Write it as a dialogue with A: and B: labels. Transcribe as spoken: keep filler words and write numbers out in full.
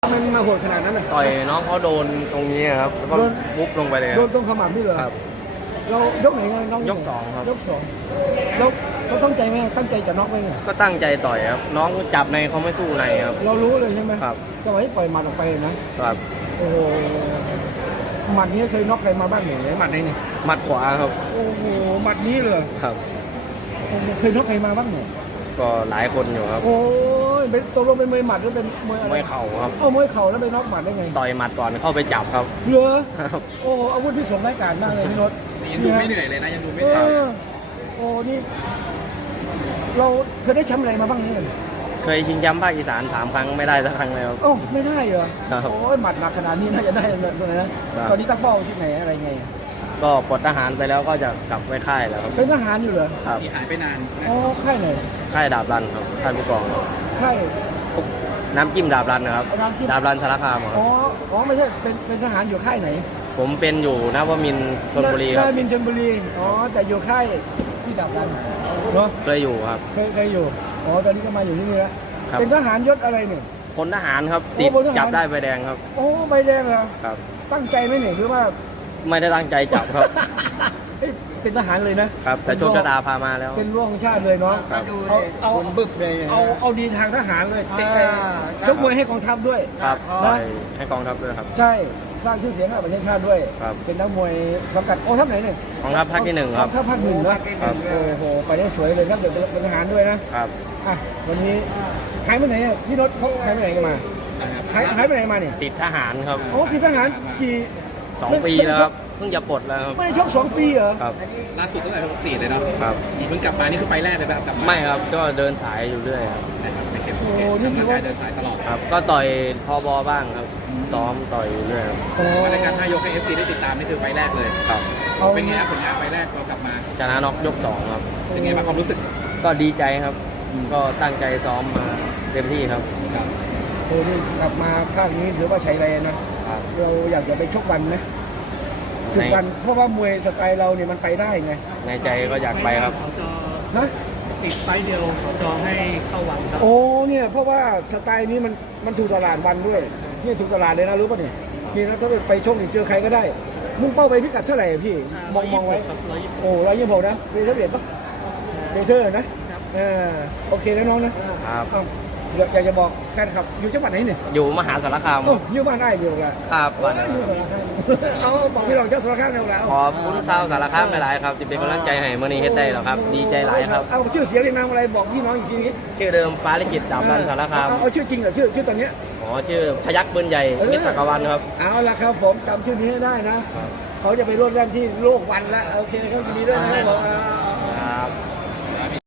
A: มันมาโหดขนาดนั้นเลย
B: ต่อยน้องเขาโดนตรงนี้ครับแล้วก็ปุ๊บลงไปเลย
A: โดนตรงขมับนี่เหรอ
B: ครับ
A: เรายกไหนไงน้อง
B: ยกสองครับ
A: ยกสองแล้วเขาตั้งใจไหมตั้งใจจะน็อกไหมไง
B: ก็ตั้งใจต่อยครับน้องจับในเขาไม่สู้ในครับ
A: เรารู้เลยใช่ไหม
B: ครับ
A: จังหวะที่ปล่อยหมัดออกไปนะครับโอ้โหหมัดนี้เคยน็อกใครมาบ้างเนี่ยหมัดไหนเนี่ย
B: หมัดขวาครับ
A: โอ้โหหมัดนี้เลย
B: ครับ
A: เคยน็อกใครมาบ้างเนี่ย
B: ก็หลายคนอยู่ครับ
A: โอ้ยเป็นตกลงเป็นมวยหมัดหรือเป็นมวยอะไร
B: มวยเข่าครับ
A: เอามวยเข่าแล้วไปน็อกหมัดได้ไง
B: ต่อยหมัดก่อนเข้าไปจับครับ
A: เหรอครับโอ้อาวุธที่สมรายการมากเลยพี่นนท์
C: ยังดูไม่เหนื่อยเลยนะยังดูไม่เหนื่อย
A: โอ้นี่เราเคยได้แชมป์อะไรมาบ้างเนี่ย
B: เคยชิงแชมป์ภาคอีสานสามครั้งไม่ได้สักครั้งเลยครับ
A: โอ้ไม่ได้เหรอ
B: ครับ
A: โอ้ยหมัดหนักขนาดนี้น่าจะได้เลยนะตอนนี้ตั้งเป้าที่ไหนอะไรไง
B: ก็ปลดทหารไปแล้วก็จะกลับไปค่ายแล้วครับ
A: เป็นทหารอยู่เหรอ
B: ครับ
C: หายไปนาน
A: อ๋อค่ายไหน
B: ค่ายดาบรันครับค่ายผู้กอง
A: ค่าย
B: น้ำจิ้มดาบรันนะครับดาบรันสารคามครับ
A: อ๋ออ๋อไม่ใช่เป็นเป็นทหารอยู่ค่ายไหน
B: ผมเป็นอยู่นวมินทร์ชลบุรีครับ
A: นวมินทร์ชลบุรีอ๋อแต่อยู่ค่ายที่ดาบรันเนาะ
B: เคยอยู่ครับ
A: เคยเคยอยู่อ๋อตอนนี้ก็มาอยู่ที่นี่แล้วเป็นทหารยศอะไรเนี่ย
B: พลทหารครับติดจับได้ใบแดงครับ
A: โอ้ใบแดงเหรอ
B: ครับ
A: ตั้งใจไหมเนี่ยหรือว่า
B: ไม่ได้ตั้งใจจับครับ
A: เป็นทหารเลยนะครับ
B: แต่โชคชะตาพามาแล้ว
A: เป็นร่วงชาติเลยเนาะเอาเอาบึกเลยเอาเอาดีทางทหารเลยเตะชกมวยให้กองทัพด้วย
B: ครับนะให้กองทัพด้วยครับ
A: ใช่สร้างชื่อเสียงให้ประเทศชาติด้วยเป็นนักมวยสังกัดกองทัพไหนเนี่ย
B: กองทัพภาคที่หนึ่งครับ
A: กองทัพภาคหนึ่งนะครับโอ้โหไปได้สวยเลยครับเดี๋ยวเป็นทหารด้วยนะครับอ่ะวันนี้หายไปไหนอ่ะพี่นศเขาหายไปไหนกันมาหายหายไปไหนมาเนี่ย
B: ติดทหารครับ
A: โอ้ติดทหารกี่
B: สองปีแล้วครับเพิ่งจะปลดแล้วครับ
A: ไม่ชกสองปีเหรอ
B: ครับ
C: ล่าสุดตั้งแต่หกสี่เลยเนาะ
B: ครับ
C: เพิ่งกลับมานี่คือไฟแรกเลยครับกลับมา
B: ไม่ครับก็เดินสายอยู่เรื่อยครับ
C: ไม่เก็บโอ้นี่คือว่าเดินสายตลอด
B: ครับก็ต่อยทบบ้างครับซ้อมต่อยอยู่เรื่อยครับ
C: รายการห้ายกให้ เอฟ ซี ได้ติดตามนี่คือไฟแรกเลย
B: ครับ
C: เป็นไงครับผลงานไฟแรกเรากลับมา
B: ชนะน็อกยกสองครับ
C: เป็นไงบ้างความรู้สึก
B: ก็ดีใจครับก็ตั้งใจซ้อมมาเต็มที่ครับ
A: โอ้นี่กลับมาข้างนี้ถือว่าใช้แรงนะเราอยากจะไปชกวันไหมสุดวันเพราะว่ามวยสไตล์เราเนี่ยมันไปได้ไง
B: ในใจก็อยากไปครับ
A: นะ
D: ติดไฟเดียวจองให้เข้าวันครับ
A: โอ้เนี่ยเพราะว่าสไตล์นี้มันมันถูกตลาดวันด้วยนี่ถูกตลาดเลยนะรู้ป่ะเนี่ยนี่นะถ้าไปชกนี่เจอใครก็ได้มุ่งเป้าไปพิกัดเท่าไหร่พี่มองมองไว้โอ้ร้อยยี่สิบหกนะเป็นเท่าไหร่ปะเป็นเท่าไหร่นะเออโอเคแล้วน้องนะครับอยากจะบอกแฟนคลับอยู่จังหวัดไหนเนี่ย
B: อยู่มหาสารคาม
A: อยู่บ้านได้เดียวกัน
B: ครับบ้าน
A: เอาบอกพี่รองเจ้าสารคามเร็วแล้ว
B: ขอบคุณชาวสารคามหลายๆครับที่เป็นกำลังใจให้เมื่อนี้เฮ็ดได้หรอครับดีใจหลายครับ
A: เอาชื่อเสียงเรียงนามอะไรบอกพี่น้องอีกทีนี้
B: ชื่อเดิมฟ้าลิขิตดาบรันสารคาม
A: เอาชื่อจริงเหรอชื่อชื่อตอนนี้
B: อ๋อชื่อพยัคฆ์ปืนใหญ่มิตรจักรวาลครับ
A: เอาละครับผมจำชื่อนี้ให้ได้นะเขาจะไปร่วมแรมที่โลกวันแล้วโอเคครับยินดีด้วยนะครับ